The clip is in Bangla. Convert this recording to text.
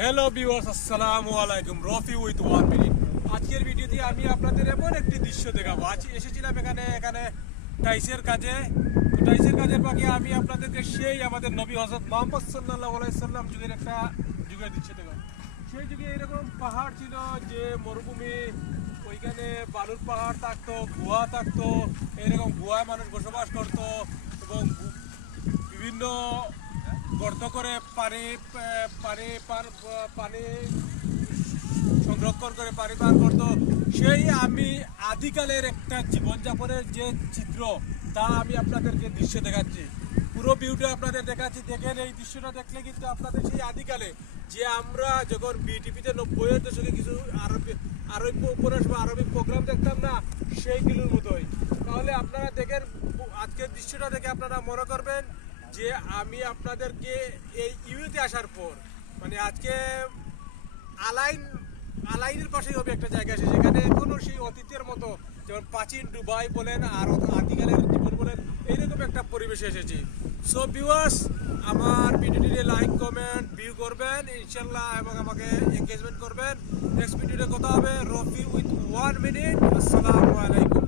হ্যালো ভিউয়ার্স, আসসালামু আলাইকুম। Rafi with 1 minute. আজকের ভিডিওতে আমি আপনাদের এমন একটি দৃশ্য দেখাবো। আজ এসেছিলাম এখানে টাইসের কাজে। তো টাইসের কাজের বাকি আমি আপনাদেরকে সেই আমাদের নবী হযরত মুহাম্মদ সাল্লাল্লাহু আলাইহি সাল্লাম যুগের একটা যুগের দৃশ্য দেখাবো। সেই যুগে এরকম পাহাড় ছিল, যে মরুভূমি, ওইখানে বালুর পাহাড় থাকতো, গুহা থাকতো। এরকম গুহায় মানুষ বসবাস করতো এবং বিভিন্ন গর্ত করে পানি সংরক্ষণ করে পানি পার করতো। সেই আমি আদিকালের একটা জীবনযাপনের যে চিত্র, তা আমি আপনাদেরকে দৃশ্য দেখাচ্ছি। পুরো ভিউটা আপনাদের দেখাচ্ছি। দেখেন, এই দৃশ্যটা দেখলে কিন্তু আপনাদের সেই আদিকালে যে আমরা যখন বিটিভিতে 90-এর দশকে কিছু আরবি উপন্যাস বা আরবিক প্রোগ্রাম দেখতাম না, সেইগুলোর মতোই। তাহলে আপনারা দেখেন, আজকের দৃশ্যটা দেখে আপনারা মনে করবেন যে আমি আপনাদেরকে এই ইউতে আসার পর, মানে আজকে আলাইনের পাশেই হবে একটা জায়গা আছে, যেখানে এখনো সেই অতীতের মতো, যেমন প্রাচীন দুবাই বলেন আর আদিকালের জীবন বলেন, এইরকম একটা পরিবেশে এসেছি। সো ভিউয়ার্স, আমার ভিডিওটি লাইক কমেন্ট ভিউ করবেন ইনশাল্লাহ, এবং আমাকে এনগেজমেন্ট করবেন। নেক্সট ভিডিওতে কথা হবে। Rafi with 1 minute. আসসালামু আলাইকুম।